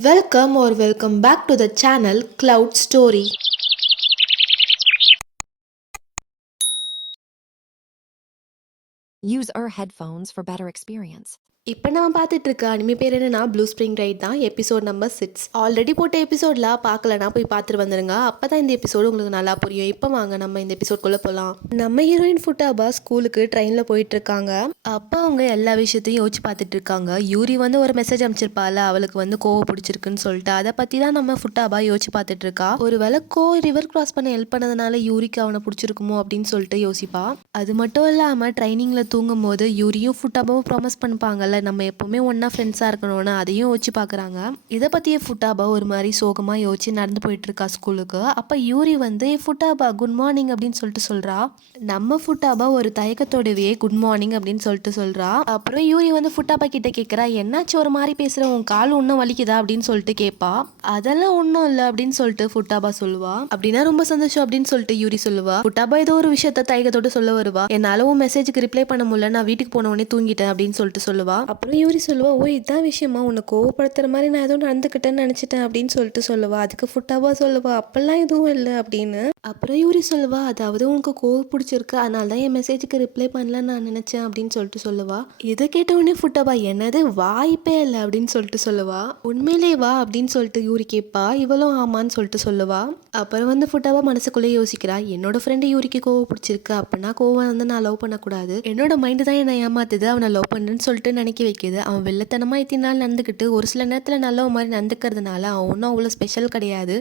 Welcome or welcome back to the channel Cloud Story. Use our headphones for better experience. இப்போ நான் பார்த்துட்டு இருக்க anime பேர் என்னன்னா ப்ளூ ஸ்ப்ரிங் ரைட் தான். எபிசோட் நம்பர் சிக்ஸ் ஆல்ரெடி போட்ட எபிசோடில் பார்க்கலனா போய் பார்த்துட்டு வந்துருங்க. அப்போ தான் இந்த எபிசோடு உங்களுக்கு நல்லா புரியும். இப்போ வாங்க நம்ம இந்த எபிசோட்குள்ளே போகலாம் நம்ம ஹீரோயின் ஃபுட்டாபா ஸ்கூலுக்கு ட்ரெயினில் போயிட்டு இருக்காங்க அப்போ அவங்க எல்லா விஷயத்தையும் யோசிச்சு பார்த்துட்டு இருக்காங்க யூரி வந்து ஒரு மெசேஜ் அமைச்சிருப்பாள் அவளுக்கு வந்து கோவம் பிடிச்சிருக்குன்னு சொல்லிட்டு. அதை பற்றி தான் நம்ம ஃபுட்டாபா யோசிச்சு பார்த்துட்டு இருக்கா ஒருவேளை கோ ரிவர் கிராஸ் பண்ண ஹெல்ப் பண்ணதுனால யூரிக்கு அவனை பிடிச்சிருக்குமோ அப்படின்னு சொல்லிட்டு யோசிப்பா. அது மட்டும் இல்லாமல் ட்ரைனிங்கில் தூங்கும் போது யூரியும் ஃபுட்டாபாவும் ப்ராமிஸ் பண்ணிப்பாங்கல்ல நம்ம எப்போவுமே ஒன்றா ஃப்ரெண்ட்ஸாக இருக்கணும்னு அதையும் யோசிச்சு பார்க்குறாங்க இதை பற்றியே ஃபுட்டாபா ஒரு மாதிரி சோகமாக யோசிச்சு நடந்து போயிட்டுருக்கா ஸ்கூலுக்கு. அப்போ யூரி வந்து ஃபுட்டாபா குட் மார்னிங் அப்படின்னு சொல்லிட்டு சொல்கிறா நம்ம ஃபுட்டாபா ஒரு தயக்கத்தோடவே குட் மார்னிங் அப்படின்னு சொல்லிட்டு சொல்கிறா அப்புறம் யூரி வந்து ஃபுட்டாபா கிட்ட கேட்குறா என்னாச்சு ஒரு மாதிரி பேசுகிற உன் கால் ஒன்றும் வலிக்குதா? அப்படின்னு சொல்லிட்டு கேட்பா அதெல்லாம் ஒன்றும் இல்லை அப்படின்னு சொல்லிட்டு ஃபுட்டாபா சொல்லுவா. அப்படின்னா ரொம்ப சந்தோஷம் அப்படின்னு சொல்லிட்டு யூரி சொல்லுவா. ஃபுட்டாபா ஏதோ ஒரு விஷயத்த தயக்கத்தோட சொல்ல வருவா. என்னால் உன் மெசேஜுக்கு ரிப்ளை பண்ண முடியல. நான் வீட்டுக்கு போன உடனே தூங்கிட்டேன் அப்படின்னு சொல்லிட்டு சொல்லுவா. அப்புறம் யூரி சொல்லுவா ஓ இதான் விஷயமா உன்னை கோவப்படுத்துற மாதிரி நான் ஏதோ நடந்துக்கிட்டேன்னு நினச்சிட்டேன் அப்படின்னு சொல்லிட்டு சொல்லுவா. அதுக்கு ஃபுட்டாவா சொல்லுவா. அப்பெல்லாம் எதுவும் இல்லை அப்படின்னு. அப்புறம் யூரி சொல்லுவா அதாவது உனக்கு கோவம் பிடிச்சிருக்கு அதனால தான் என் மெசேஜுக்கு ரிப்ளை பண்ணலன்னு நான் நினச்சேன் அப்படின்னு சொல்லிட்டு சொல்லுவா. இதை கேட்ட உடனே என்னது வாய்ப்பே இல்லை அப்படின்னு சொல்லிட்டு சொல்லுவா. உண்மையிலே வா அப்படின்னு சொல்லிட்டு யூரி கேட்பா இவளும் ஆமான்னு சொல்லிட்டு சொல்லுவா. அப்புறம் வந்து ஃபுட்டாவா மனசுக்குள்ளே யோசிக்கிறா. என்னோட ஃப்ரெண்டு யூரிக்கு கோவம் பிடிச்சிருக்கு அப்படின்னா கோவம் வந்து நான் லவ் பண்ணக்கூடாது. என்னோட மைண்டு தான் என்னை ஏமாத்துது அவனை லவ் பண்ணுன்னு சொல்லிட்டு நினைக்க வைக்கிது. அவன் வெள்ளத்தனமாக இத்தினால நடந்துக்கிட்டு ஒரு சில நேரத்தில் நல்ல மாதிரி நடந்துக்கிறதுனால அவன் ஒன்றும் அவ்வளோ ஸ்பெஷல் கிடையாது.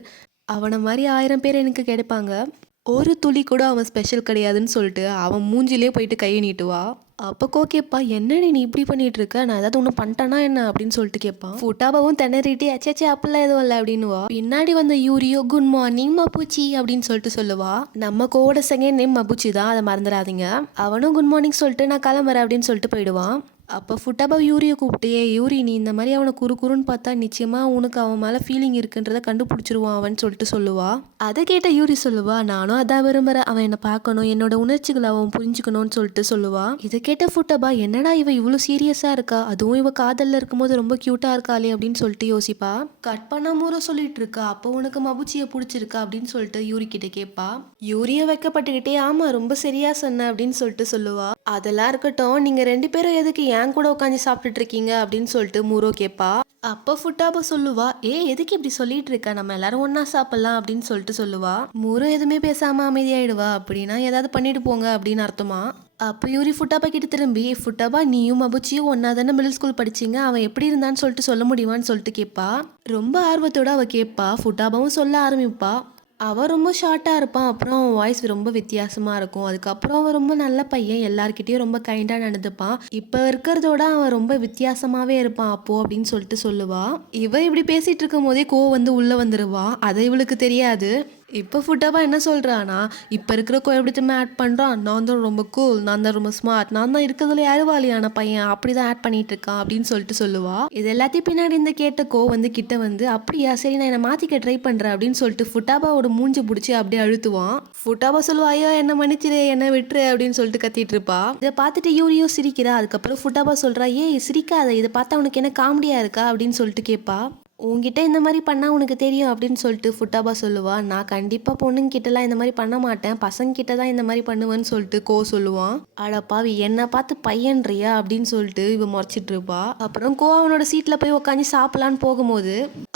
அவனை மாதிரி ஆயிரம் பேர் எனக்கு கிடைப்பாங்க ஒரு துளி கூட அவன் ஸ்பெஷல் கிடையாதுன்னு சொல்லிட்டு அவன் மூஞ்சிலே போயிட்டு கையை நீட்டுவா. அப்போ கோ கேட்பா என்னடி நீ இப்படி பண்ணிட்டு இருக்க? நான் ஏதாவது ஒன்று பண்ணிட்டேனா என்ன? அப்படின்னு சொல்லிட்டு கேட்பான் ஃபுட்டாபாவும் திணறிட்டு அச்சே அப்படிலாம் எதுவும் இல்லை அப்படின்னுவா. பின்னாடி வந்த யூரியோ குட் மார்னிங் மபுச்சி அப்படின்னு சொல்லிட்டு சொல்லுவா. நம்ம கோவோட செகண்ட் நேம் மபுச்சி தான் அதை மறந்துடாதீங்க. அவனும் குட் மார்னிங் சொல்லிட்டு நான் கிளம்புறேன் அப்படின்னு சொல்லிட்டு போயிடுவான். அப்போ ஃபுட்டபா யூரியை கூப்பிட்டே யூரி நீ இந்த மாதிரி அவனை குறு குறுன்னு பார்த்தா நிச்சயமாக உனக்கு அவன் மேலே ஃபீலிங் இருக்குன்றதை கண்டுபிடிச்சிருவான் அவன் சொல்லிட்டு சொல்லுவா. அதை கேட்ட யூரி சொல்லுவா நானும் அதான் விரும்புகிறேன் அவன் என்னை பார்க்கணும். என்னோட உணர்ச்சிகளை அவன் புரிஞ்சுக்கணும்னு சொல்லிட்டு சொல்லுவா. இதை கேட்ட ஃபுட்டபா என்னடா இவ இவ்வளோ சீரியஸாக இருக்கா? அதுவும் இவ காதலில் இருக்கும்போது ரொம்ப க்யூட்டாக இருக்காளே அப்படின்னு சொல்லிட்டு யோசிப்பா. கட் பண்ண மூற சொல்லிட்டு இருக்கா? அப்போ உனக்கு மபுச்சியை பிடிச்சிருக்கா? அப்படின்னு சொல்லிட்டு யூரி கிட்ட கேட்பா. யூரியை வைக்கப்பட்டுக்கிட்டே ஆமாம் ரொம்ப சரியா சொன்ன அப்படின்னு சொல்லிட்டு சொல்லுவா. அதெல்லாம் இருக்கட்டும். நீங்கள் ரெண்டு பேரும் எதுக்கு என் கூட உட்காந்து சாப்பிட்டுட்டு இருக்கீங்க அப்படின்னு சொல்லிட்டு மூரோ கேட்பா அப்போ ஃபுட்டாபா சொல்லுவா. ஏ எதுக்கு இப்படி சொல்லிட்டு இருக்க? நம்ம எல்லாரும் ஒன்னா சாப்பிடலாம் அப்படின்னு சொல்லிட்டு சொல்லுவா. மூரோ எதுவுமே பேசாம அமைதியாயிடுவா. அப்படின்னா ஏதாவது பண்ணிட்டு போங்க அப்படின்னு அர்த்தமா. அப்போ யூரி ஃபுட்டாபா கிட்ட திரும்பி ஃபுட்டாபா நீயும் மபுச்சியும் ஒன்னா தானே மிடில் ஸ்கூல் படிச்சிங்க? அவன் எப்படி இருந்தான்னு சொல்லிட்டு சொல்ல முடியுமான்னு சொல்லிட்டு கேட்பா ரொம்ப ஆர்வத்தோட அவ கேட்பா ஃபுட்டாபாவும் சொல்ல ஆரம்பிப்பா. அவன் ரொம்ப ஷார்ட்டாக இருப்பான். அப்புறம் அவன் வாய்ஸ் ரொம்ப வித்தியாசமாக இருக்கும். அதுக்கப்புறம் அவன் ரொம்ப நல்ல பையன். எல்லார்கிட்டயும் ரொம்ப கைண்டாக நடந்துப்பான். இப்போ இருக்கிறதோட அவன் ரொம்ப வித்தியாசமாகவே இருப்பான். அப்போ அப்படின்னு சொல்லிட்டு சொல்லுவாள் இவன் இப்படி பேசிகிட்டு இருக்கும் போதே கோ வந்து உள்ளே வந்துடுவான் அது இவளுக்கு தெரியாது. இப்போ ஃபுட்டாபா என்ன சொல்கிறானா இப்போ இருக்கிற கோ எப்படி ஆட் பண்ணுறான் நான் தான் ரொம்ப கூல் நான் தான் ரொம்ப ஸ்மார்ட் நான் தான் இருக்கிறதுல அறிவாளியான பையன் அப்படி தான் ஆட் பண்ணிட்டு இருக்கான் அப்படின்னு சொல்லிட்டு சொல்லுவா. இது எல்லாத்தையும் பின்னாடி இந்த கேட்ட கோ வந்து கிட்ட வந்து அப்படியா சரி நான் என்னை மாற்றிக்க ட்ரை பண்ணுறேன் அப்படின்னு சொல்லிட்டு ஃபுட்டாபாவோட மூஞ்சி பிடிச்சி அப்படியே அழுத்துவான். ஃபுட்டாபா சொல்லுவா ஐயோ என்ன மன்னிச்சிரு என்ன விட்டுரு அப்படின்னு சொல்லிட்டு கத்திட்டு இருப்பா. இதை பார்த்துட்டு யூரியோ சிரிக்கிறா. அதுக்கப்புறம் ஃபுட்டாபா சொல்றா ஏய் சிரிக்காத இதை பார்த்தா உனக்கு என்ன காமெடியா இருக்கா? அப்படின்னு சொல்லிட்டு கேட்பா உன்கிட்ட இந்த மாதிரி பண்ணால் உனக்கு தெரியும் அப்படின்னு சொல்லிட்டு ஃபுட்டாபா சொல்லுவாள் நான் கண்டிப்பாக பொண்ணுங்கிட்டலாம் இந்த மாதிரி பண்ண மாட்டேன். பசங்கக்கிட்ட தான் இந்த மாதிரி பண்ணுவேன்னு சொல்லிட்டு கோ சொல்லுவான் அடப்பாவி என்ன பார்த்து பையன்றியா அப்படின்னு சொல்லிட்டு இவ முறைச்சிட்டு இருப்பா. அப்புறம் கோ அவனோட சீட்டில் போய் உட்காந்து சாப்பிடலான்னு போகும்போது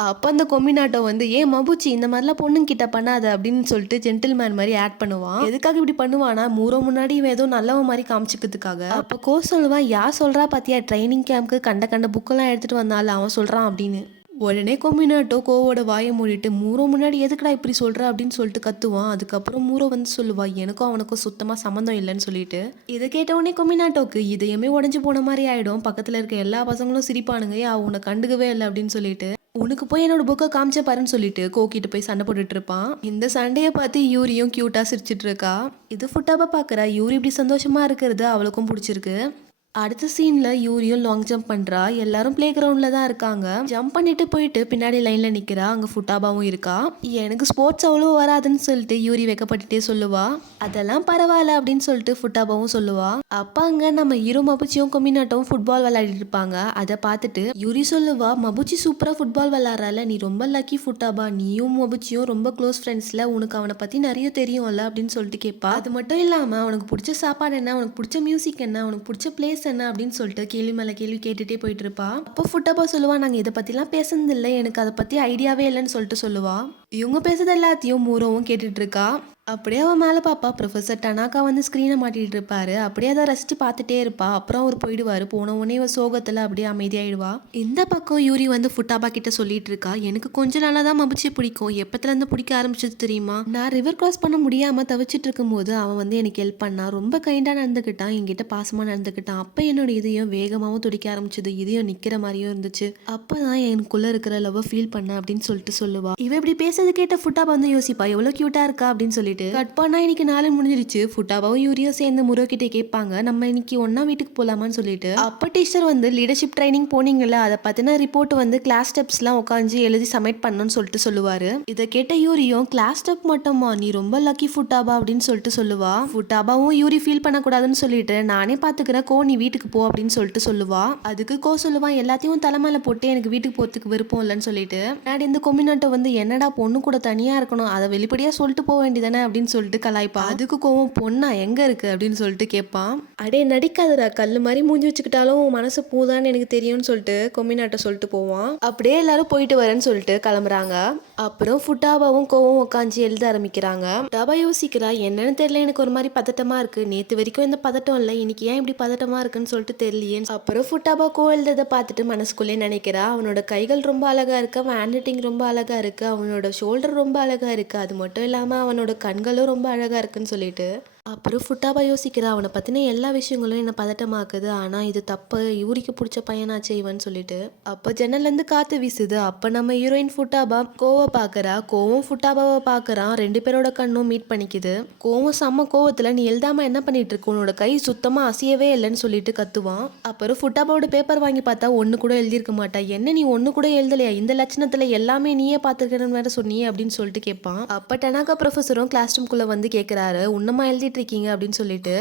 அப்போ அந்த கொம்மினாட்டோ வந்து ஏன் மபுச்சி இந்த மாதிரிலாம் பொண்ணுங்கிட்ட பண்ணாத அப்படின்னு சொல்லிட்டு ஜென்டில்மேன் மாதிரி ஆட் பண்ணுவான் எதுக்காக இப்படி பண்ணுவானா மூரோ முன்னாடி இவன் ஏதோ நல்லவன் மாதிரி காமிச்சிக்கிறதுக்காக. அப்போ கோ சொல்லுவான் யார் சொல்கிறா பார்த்தியா ட்ரைனிங் கேம்ப்க்கு கண்ட கண்ட புக்கெல்லாம் எடுத்துகிட்டு வந்தாலும் அவன் சொல்கிறான் அப்படின்னு. உடனே கொமினாட்டோ கோவோட வாயை மூடிட்டு மூரோ முன்னாடி எதுக்குடா இப்படி சொல்ற? அப்படின்னு சொல்லிட்டு கத்துவான். அதுக்கப்புறம் மூரோ வந்து சொல்லுவா எனக்கும் அவனுக்கும் சுத்தமா சம்மந்தம் இல்லைன்னு சொல்லிட்டு. இதை கேட்ட உடனே கொமினாட்டோக்கு இதயமே உடஞ்சு போன மாதிரி ஆயிடும். பக்கத்துல இருக்க எல்லா பசங்களும் சிரிப்பானுங்க. "ஏய், அவ உன்னை கண்டுக்கவே இல்லை. அப்படின்னு சொல்லிட்டு உனக்கு போய் என்னோட புக்கை காமிச்ச பாருன்னு சொல்லிட்டு கோக்கிட்டு போய் சண்டை போட்டுட்டு இருப்பான். இந்த சண்டையை பார்த்து யூரியும் கியூட்டா சிரிச்சிட்டு இருக்கா. இது ஃபுட்டாபா பார்க்குறா யூரி இப்படி சந்தோஷமா இருக்கிறது அவளுக்கும் பிடிச்சிருக்கு. அடுத்த சீனில் யூரியும் லாங் ஜம்ப் பண்ணுறா எல்லாரும் பிளே கிரவுண்டில் தான் இருக்காங்க. ஜம்ப் பண்ணிட்டு போயிட்டு பின்னாடி லைனில் நிற்கிறா அங்கே ஃபுட்டாபாவும் இருக்கா. எனக்கு ஸ்போர்ட்ஸ் அவ்வளோ வராதுன்னு சொல்லிட்டு யூரி வைக்கப்பட்டுட்டே சொல்லுவா. அதெல்லாம் பரவாயில்ல அப்படின்னு சொல்லிட்டு ஃபுட்டாபாவும் சொல்லுவா. அப்ப அங்கே நம்ம ஹீரோ மபுச்சியும் கொமினாட்டும் ஃபுட்பால் விளையாடிட்டு இருப்பாங்க. அதை பார்த்துட்டு யூரி சொல்லுவா மபுச்சி சூப்பராக ஃபுட்பால் விளாட்றால நீ ரொம்ப லக்கி ஃபுட்டாபா. நீயும் மபுச்சியும் ரொம்ப க்ளோஸ் ஃப்ரெண்ட்ஸில் உனக்கு அவனை பற்றி நிறைய தெரியும்ல அப்படின்னு சொல்லிட்டு கேட்பா. அது மட்டும் இல்லாமல் அவனுக்கு பிடிச்ச சாப்பாடு என்ன? உனக்கு பிடிச்ச மியூசிக் என்ன? உனக்கு பிடிச்ச பிளேஸ் என்ன அப்படின்னு சொல்லிட்டு கேள்வி மேலே கேள்வி கேட்டுகிட்டே போயிட்டு இருப்பா அப்போ ஃபுட்டப்பா சொல்லுவா நாங்கள் இதை பற்றிலாம் பேசுனதில்லை. எனக்கு அதை பற்றி ஐடியாவே இல்லைன்னு சொல்லிட்டு சொல்லுவா. இவங்க பேசுறது எல்லாத்தையும் மூரவும் கேட்டுட்டு இருக்கா அப்படியே அவன் மேலே பாப்பா. ப்ரொஃபஸர் டனாக்கா வந்து ஸ்க்ரீனை மாட்டிகிட்டு இருப்பாரு. அப்படியே அதை ரசிச்சு பார்த்துட்டே இருப்பா. அப்புறம் அவர் போயிடுவார். போன உடனே இவன் சோகத்தில் அப்படியே அமைதியாயிடுவா. இந்த பக்கம் யூரி வந்து ஃபுட்டாபா கிட்ட சொல்லிட்டு இருக்கா. எனக்கு கொஞ்ச நாளாக தான் மபிச்சு பிடிக்கும். எப்பத்துலேருந்து பிடிக்க ஆரம்பிச்சது தெரியுமா? நான் ரிவர் கிராஸ் பண்ண முடியாமல் தவிச்சிட்டு இருக்கும்போது அவன் வந்து எனக்கு ஹெல்ப் பண்ணா. ரொம்ப கைண்டாக நடந்துக்கிட்டான். என்கிட்ட பாசமாக நடந்துக்கிட்டான். அப்போ என்னோட இதயம் வேகமாகவும் துடிக்க ஆரம்பிச்சது. இதயம் நிற்கிற மாதிரியும் இருந்துச்சு. அப்போ தான் எனக்குள்ளே இருக்கிற லவ்வை ஃபீல் பண்ண அப்படின்னு சொல்லிட்டு சொல்லுவா. இவ இப்படி பேசுறது கேட்ட ஃபுட்டாபா வந்து யோசிப்பா. எவ்வளோ க்யூட்டாக இருக்கா அப்படின்னு சொல்லிட்டு கட் பண்ணா இன்னைக்கு நாளை முடிஞ்சிருச்சு. ஃபுட்டாபாவும் யூரியோ சேர்ந்து முரோ கிட்டே கேட்பாங்க. நம்ம இன்னைக்கு ஒன்னா வீட்டுக்கு போலாமான்னு சொல்லிட்டு. அப்ப டீச்சர் வந்து லீடர்ஷிப் ட்ரைனிங் போனீங்கல்ல அதை பத்தின ரிப்போர்ட் வந்து கிளாஸ் ஸ்டெப்ஸ்லாம் உட்காந்து எழுதி சப்மிட் பண்ணணும்னு சொல்லிட்டு சொல்லுவாரு. இதை கேட்ட யூரியும் கிளாஸ் ஸ்டெப் மட்டுமா நீ ரொம்ப லக்கி ஃபுட்டாபா அப்படின்னு சொல்லிட்டு சொல்லுவா. ஃபுட்டாபாவும் யூரி ஃபீல் பண்ணக்கூடாதுன்னு சொல்லிட்டு நானே பாத்துக்கிறேன். கோ நீ வீட்டுக்கு போ அப்படின்னு சொல்லிட்டு சொல்லுவா. அதுக்கு கோ சொல்லுவான் எல்லாத்தையும் தலைமையில போட்டு எனக்கு வீட்டுக்கு போறதுக்கு விருப்பம் இல்லைன்னு சொல்லிட்டு. நான் இந்த கொமினாட்டை வந்து என்னடா பொண்ணு கூட தனியா இருக்கணும் அதை வெளிப்படையா சொல்லிட்டு போக வேண்டியதானே? அப்படின்னு சொல்லிட்டு கலாய்ப்பா. அதுக்கு கோவம் பொண்ணா எங்க இருக்கு? அப்படின்னு சொல்லிட்டு கேட்பான் அடே நடிக்காதடா கல்லு மாதிரி மூஞ்சி வச்சுக்கிட்டாலும் மனசு பூதான்னு எனக்கு தெரியும்னு சொல்லிட்டு கொமினாட்ட சொல்லிட்டு போவான். அப்படியே எல்லாரும் போயிட்டு வரேன்னு சொல்லிட்டு கிளம்புறாங்க. அப்புறம் ஃபுட்டாபாவும் கோவம் உட்காந்து எழுத ஆரம்பிக்கிறாங்க. டபா யோசிக்கிறா என்னன்னு தெரியல எனக்கு ஒரு மாதிரி பதட்டமா இருக்கு. நேத்து வரைக்கும் இந்த பதட்டம் இல்லை இன்னைக்கு ஏன் இப்படி பதட்டமா இருக்குன்னு சொல்லிட்டு தெரியலையே அப்புறம் ஃபுட்டாபா கோ எழுததை பார்த்துட்டு மனசுக்குள்ளே நினைக்கிறா அவனோட கைகள் ரொம்ப அழகா இருக்கு அவன் ஹேண்ட் ரைட்டிங் ரொம்ப அழகா இருக்கு அவனோட ஷோல்டர் ரொம்ப அழகா இருக்கு. அது மட்டும் இல்லாம அவனோட கண்களும் ரொம்ப அழகா இருக்குன்னு சொல்லிட்டு அப்புறம் ஃபுட்டாபா யோசிக்கிறா அவனை பற்றின எல்லா விஷயங்களும் என்னை பதட்டமாக்குது. ஆனால் இது தப்பு. யூரிக்கு பிடிச்ச பையனாச்சே இவன் சொல்லிட்டு. அப்போ ஜன்னல்லேருந்து காற்று வீசுது. அப்போ நம்ம ஹீரோயின் ஃபுட்டாபா கோவை பார்க்குறா கோவம் ஃபுட்டாபாவை பார்க்குறான் ரெண்டு பேரோட கண்ணும் மீட் பண்ணிக்குது. கோவம் செம்ம கோவத்தில் நீ எழுதாமல் என்ன பண்ணிட்டு இருக்க? உன்னோட கை சுத்தமாக அசையவே இல்லைன்னு சொல்லிட்டு கத்துவான். அப்புறம் ஃபுட்டாபாவோட பேப்பர் வாங்கி பார்த்தா ஒன்று கூட எழுதியிருக்க மாட்டா. என்ன நீ ஒன்று கூட எழுதலையா? இந்த லட்சணத்தில் எல்லாமே நீயே பார்த்துருக்கேன்னு வேற சொன்னியே? அப்படின்னு சொல்லிட்டு கேட்பான் அப்போ டனாகா ப்ரொஃபஸரும் கிளாஸ் ரூம்குள்ளே வந்து கேட்குறாரு உன்னமா எழுதி இருக்கீங்க அப்படின்னு சொல்லிட்டு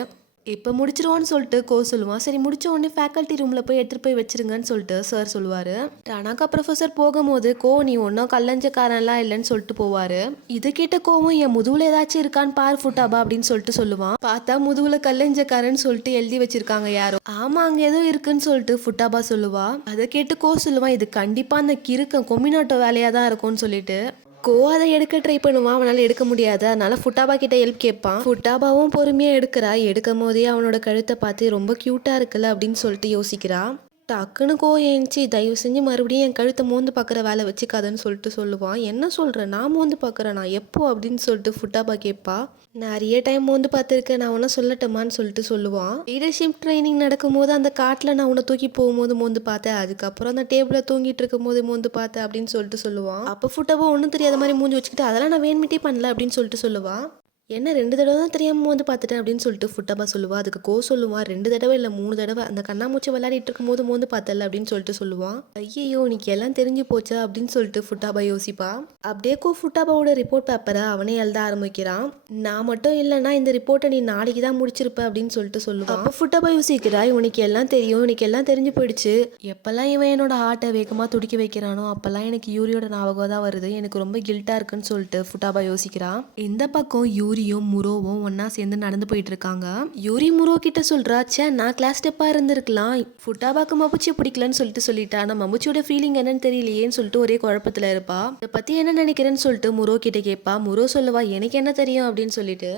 இப்போ முடிச்சிருவோன்னு சொல்லிட்டு கோ சொல்லுவான். சரி முடிச்ச உடனே ஃபேக்கல்ட்டி ரூமில் போய் எடுத்துகிட்டு போய் வச்சிருங்கன்னு சொல்லிட்டு சார் சொல்லுவார். டனாக்கா ப்ரொஃபஸர் போகும்போது கோ நீ ஒன்றும் கல்லஞ்சக்காரன்லாம் இல்லைன்னு சொல்லிட்டு போவார். இது கேட்ட கோவம் என் முதுகுல ஏதாச்சும் இருக்கான்னு பார் ஃபுட்டாபா அப்படின்னு சொல்லிட்டு சொல்லுவான். பார்த்தா முதுகுல கல்லஞ்சக்காரன்னு சொல்லிட்டு எழுதி வச்சிருக்காங்க யாரும் ஆமாம் அங்கே ஏதோ இருக்குன்னு சொல்லிட்டு ஃபுட்டாபா சொல்லுவா. அதை கேட்டு கோ சொல்லுவான் இது கண்டிப்பாக அந்த கிறுக்கம் கொமினோட்டோ வேலையாக தான் இருக்கும்னு சொல்லிட்டு. கோ அதை எடுக்க ட்ரை பண்ணுவான். அவனால் எடுக்க முடியாது. அதனால ஃபுட்டாபா கிட்ட ஹெல்ப் கேட்பான். ஃபுட்டாபாவும் பொறுமையாக எடுக்கிறா. எடுக்கும் போதே அவனோட கழுத்தை பார்த்து ரொம்ப க்யூட்டாக இருக்குல்ல அப்படின்னு சொல்லிட்டு யோசிக்கிறா. டக்குன்னு கோ ஏஞ்சி தயவு செஞ்சு மறுபடியும் என் கழுத்தை மோந்து பார்க்குற வேலை வச்சுக்காதன்னு சொல்லிட்டு சொல்லுவான் என்ன சொல்கிறேன் நான் மோந்து பார்க்குறேன் நான் எப்போ? அப்படின்னு சொல்லிட்டு ஃபுட்டாபா கேட்பா நிறைய டைம் மோந்து பார்த்துருக்கேன். நான் உன்ன சொல்லட்டுமான்னு சொல்லிட்டு சொல்லுவான் லீடர்ஷிப் ட்ரைனிங் நடக்கும்போது அந்த காட்டில் நான் உன்னை தூக்கி போகும்போது மோந்து பார்த்தேன். அதுக்கப்புறம் அந்த டேபிளில் தூங்கிட்டு இருக்கும்போது மோந்து பார்த்தேன் அப்படின்னு சொல்லிட்டு சொல்லுவான் அப்போ ஃபுட்டாபா ஒன்றும் தெரியாத மாதிரி மூஞ்சி வச்சுக்கிட்டு அதெல்லாம் நான் வேணுமிட்டே பண்ணல அப்படின்னு சொல்லிட்டு சொல்லுவான் என்ன ரெண்டு தடவை தான் தெரியாமல் வந்து பார்த்துட்டேன் அப்படின்னு சொல்லிட்டு ஃபுட்டப்பா சொல்லுவா. அதுக்கு கோ சொல்லுவான் ரெண்டு தடவை இல்லை மூணு தடவை. அந்த கண்ணாமூச்சி விளையாடிட்டு இருக்கும்போது மோந்து பார்த்தல அப்படின்னு சொல்லிட்டு சொல்லுவான் ஐயையோ நீக்கு எல்லாம் தெரிஞ்சு போச்சா அப்படின்னு சொல்லிட்டு ஃபுட்டாபா யோசிப்பா. அப்படியே கோ ஃபுட்டாபாவோட ரிப்போர்ட் பேப்பரை அவனே எழுத ஆரம்பிக்கிறான் நான் மட்டும் இல்லைன்னா இந்த ரிப்போர்ட்டை நீ நாளைக்கு தான் முடிச்சிருப்ப அப்படின்னு சொல்லிட்டு சொல்லுவான் அப்போ ஃபுட்டாபா யோசிக்கிறா இவனுக்கு எல்லாம் தெரியும். இவனுக்கு எல்லாம் தெரிஞ்சு போயிடுச்சு. எப்பெல்லாம் இவன் என்னோட ஹார்ட்டை வேகமாக துடிக்க வைக்கிறானோ அப்போல்லாம் எனக்கு யூரியோட ஞாபகம் தான் வருது. எனக்கு ரொம்ப கில்ட்டாக இருக்குன்னு சொல்லிட்டு ஃபுட்டாபா யோசிக்கிறான் இந்த பக்கம் யூரி யூரியும் முரோவும் ஒன்றா சேர்ந்து நடந்து போயிட்டு இருக்காங்க யூரி முரோ கிட்ட சொல்கிறா ச்சே நான் கிளாஸ் ஸ்டெப்பா இருந்திருக்கலாம். ஃபுட்டாபாக்கு மபுச்சியை பிடிக்கலன்னு சொல்லிட்டு சொல்லிட்டா. ஆனா மபுச்சியோட ஃபீலிங் என்னன்னு தெரியலையேன்னு சொல்லிட்டு ஒரே குழப்பத்துல இருப்பா. இதை பத்தி என்ன நினைக்கிறேன்னு சொல்லிட்டு முரோ கிட்ட கேட்பா முரோ சொல்லுவா எனக்கு என்ன தெரியும்? அப்படின்னு சொல்லிட்டு.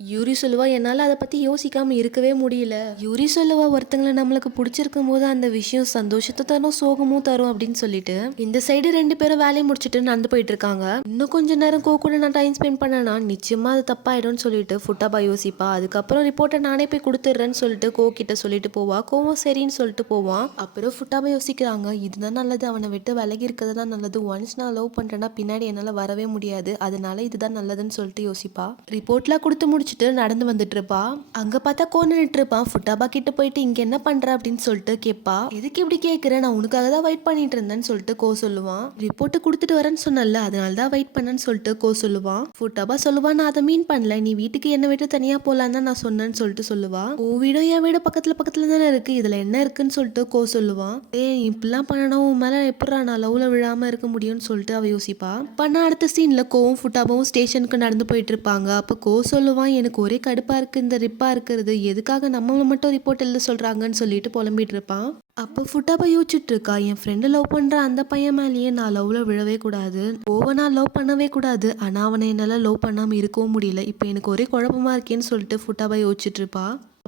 யூரி சொல்லுவா என்னால் அதை பற்றி யோசிக்காமல் இருக்கவே முடியல. யூரி சொல்லுவா ஒருத்தங்களை நம்மளுக்கு பிடிச்சிருக்கும் போது அந்த விஷயம் சந்தோஷத்தை தரும் சோகமும் தரும் அப்படின்னு சொல்லிட்டு இந்த சைடு ரெண்டு பேரும் வேலையை முடிச்சுட்டு நடந்து போயிட்டு இருக்காங்க. இன்னும் கொஞ்ச நேரம் கோ கூட நான் டைம் ஸ்பெண்ட் பண்ணனா நிச்சயமா அது தப்பாயிடும்னு சொல்லிட்டு ஃபுட்டாபா யோசிப்பா. அதுக்கப்புறம் ரிப்போர்ட்டை நானே போய் கொடுத்துட்றேன்னு சொல்லிட்டு கோ கிட்ட சொல்லிட்டு போவா. கோவம் சரின்னு சொல்லிட்டு போவான் அப்புறம் ஃபுட்டாபா யோசிக்கிறாங்க இதுதான் நல்லது அவனை விட்டு விலகி இருக்கிறது தான் நல்லது. ஒன்ஸ் நான் லவ் பண்ணுறேன்னா பின்னாடி என்னால் வரவே முடியாது. அதனால இதுதான் நல்லதுன்னு சொல்லிட்டு யோசிப்பா. ரிப்போர்ட்லாம் கொடுத்து முடிச்சு முடிச்சுட்டு நடந்து வந்துட்டு இருப்பா அங்க பார்த்தா கோ நின்னுட்டு இருப்பான் ஃபுட்டாபா கிட்ட போயிட்டு இங்க என்ன பண்ற அப்படின்னு சொல்லிட்டு கேட்பா எதுக்கு இப்படி கேட்குறேன் நான் உனக்காக தான் வெயிட் பண்ணிட்டு இருந்தேன்னு சொல்லிட்டு கோ சொல்லுவான். ரிப்போர்ட் கொடுத்துட்டு வரேன்னு சொன்னல அதனால தான் வெயிட் பண்ணேன்னு சொல்லிட்டு கோ சொல்லுவான். ஃபுட்டாபா சொல்லுவான் நான் அதை மீன் பண்ணல. நீ வீட்டுக்கு என்ன விட்டு தனியா போகலான்னு தான் நான் சொன்னேன்னு சொல்லிட்டு சொல்லுவா. உன் வீடும் என் வீடு பக்கத்துல பக்கத்துல தானே இருக்கு. இதுல என்ன இருக்குன்னு சொல்லிட்டு கோ சொல்லுவான் ஏய் இப்படிலாம் பண்ணணும் உன் மேல எப்படா நான் லவ்ல விழாம இருக்க முடியும்னு சொல்லிட்டு அவ யோசிப்பா. பண்ண அடுத்த சீன்ல கோவும் ஃபுட்டாபாவும் ஸ்டேஷனுக்கு நடந்து போயிட்டு இருப்பாங்க. அப்ப கோ சொல்லுவான் எனக்கு ஒரே கடுப்பாக இருக்குது இந்த ரிப்பாக இருக்கிறது. எதுக்காக நம்மளை மட்டும் ரிப்போர்ட் எழுத சொல்கிறாங்கன்னு சொல்லிட்டு புலம்பிட்டு இருப்பான். அப்போ ஃபுட்டாபா யோசிச்சுட்டு இருக்கா என் ஃப்ரெண்டு லவ் பண்ணுற அந்த பையன் மேலேயே நான் லவ்வில் விழவே கூடாது. ஓவனாக லவ் பண்ணவே கூடாது. ஆனால் அவனை என்னால் லவ் பண்ணாமல் இருக்கவும் முடியல. இப்போ எனக்கு ஒரே குழப்பமா இருக்கேன்னு சொல்லிட்டு ஃபுட்டாபா யோசிச்சுட்டு இருப்பா.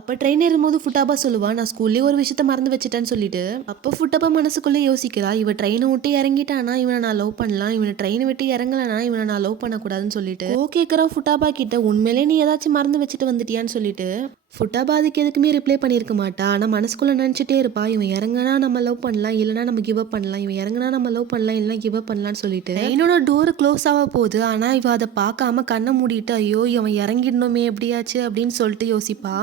அப்போ ட்ரெயின் ஏறும்போது ஃபுட்டாபா சொல்லுவா நான் ஸ்கூல்லேயே ஒரு விஷயத்த மறந்து வச்சுட்டேன்னு சொல்லிட்டு. அப்போ ஃபுட்டாபா மனசுக்குள்ளே யோசிக்கிறா இவ ட்ரெயினை விட்டு இறங்கிட்டானா? இவனை நான் லவ் பண்ணலாம். இவனை ட்ரெயினை விட்டு இறங்கலனா இவனை நான் லவ் பண்ணக்கூடாதுன்னு சொல்லிட்டு. ஓ கேட்குறா ஃபுட்டாபா கிட்ட உண்மையிலே நீ ஏதாச்சும் மறந்து வச்சுட்டு வந்துட்டியான்னு சொல்லிட்டு. ஃபுட்டாபாதுக்கு எதுக்குமே ரிப்ளை பண்ணியிருக்க மாட்டா. ஆனால் மனசுக்குள்ளே நினச்சிட்டே இருப்பா. இவன் இறங்கினா நம்ம லவ் பண்ணலாம். இல்லைனா நம்ம கிவ் அப் பண்ணலாம். இவன் இறங்கினா நம்ம லவ் பண்ணலாம். இல்லைனா கிவ் அப் பண்ணலாம்னு சொல்லிட்டு. என்னோட டோர் க்ளோஸ் ஆக போகுது. ஆனால் இவ அதை பார்க்காம கண்ணை மூடிட்டு ஐயோ இவன் இறங்கிடணுமே எப்படியாச்சு? அப்படின்னு சொல்லிட்டு யோசிப்பா.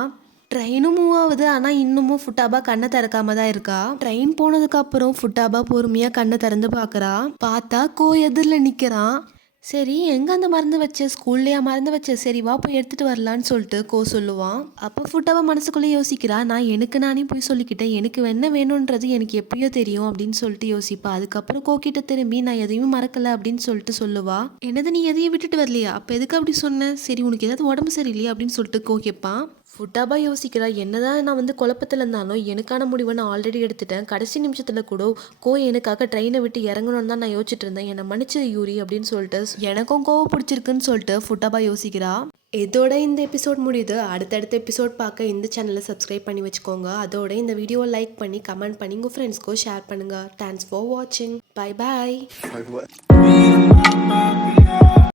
ட்ரெயினும் மூவ் ஆகுது. ஆனால் இன்னமும் ஃபுட்டாபா கண்ணை திறக்காம தான் இருக்கா? ட்ரெயின் போனதுக்கு அப்புறம் ஃபுட்டாபா பொறுமையாக கண்ணை திறந்து பார்க்கறா? பார்த்தா கோ எதிரில் நிற்கிறான் சரி எங்க அந்த மருந்து வச்ச? ஸ்கூல்லையா மருந்து வச்ச? சரி வா போய் எடுத்துட்டு வரலான்னு சொல்லிட்டு கோ சொல்லுவான் அப்போ ஃபுட்டாவை மனசுக்குள்ளே யோசிக்கிறா நான் எனக்கு நானே போய் சொல்லிக்கிட்டேன். எனக்கு என்ன வேணுன்றது எனக்கு எப்பயோ தெரியும் அப்படின்னு சொல்லிட்டு யோசிப்பா. அதுக்கப்புறம் கோ கிட்ட திரும்பி நான் எதையும் மறக்கல அப்படின்னு சொல்லிட்டு சொல்லுவா. என்னது நீ எதையும் விட்டுட்டு வரலையா? அப்போ எதுக்கு அப்படி சொன்ன? சரி உனக்கு ஏதாவது உடம்பு சரியில்லையா? அப்படின்னு சொல்லிட்டு கோ கேட்பான் ஃபுட்டாபா யோசிக்கிறா என்னதான் நான் வந்து குழப்பத்தில் இருந்தாலும் எனக்கான முடிவை நான் ஆல்ரெடி எடுத்துட்டேன். கடைசி நிமிஷத்தில் கூட கோ எனக்காக ட்ரெயினை விட்டு இறங்கணும்னு தான் நான் யோசிச்சுட்டு இருந்தேன். என்னை மன்னிச்சது யூரி அப்படின்னு சொல்லிட்டு எனக்கும் கோவம் பிடிச்சிருக்குன்னு சொல்லிட்டு ஃபுட்டாபா யோசிக்கிறா. இதோட இந்த எபிசோட் முடியுது. அடுத்தடுத்த எபிசோட் பார்க்க இந்த சேனலை சப்ஸ்கிரைப் பண்ணி வச்சுக்கோங்க. அதோட இந்த வீடியோவை லைக் பண்ணி கமெண்ட் பண்ணி உங்கள் ஃப்ரெண்ட்ஸ்க்கோ ஷேர் பண்ணுங்கள் தேங்க்ஸ் ஃபார் வாட்சிங் பை பாய்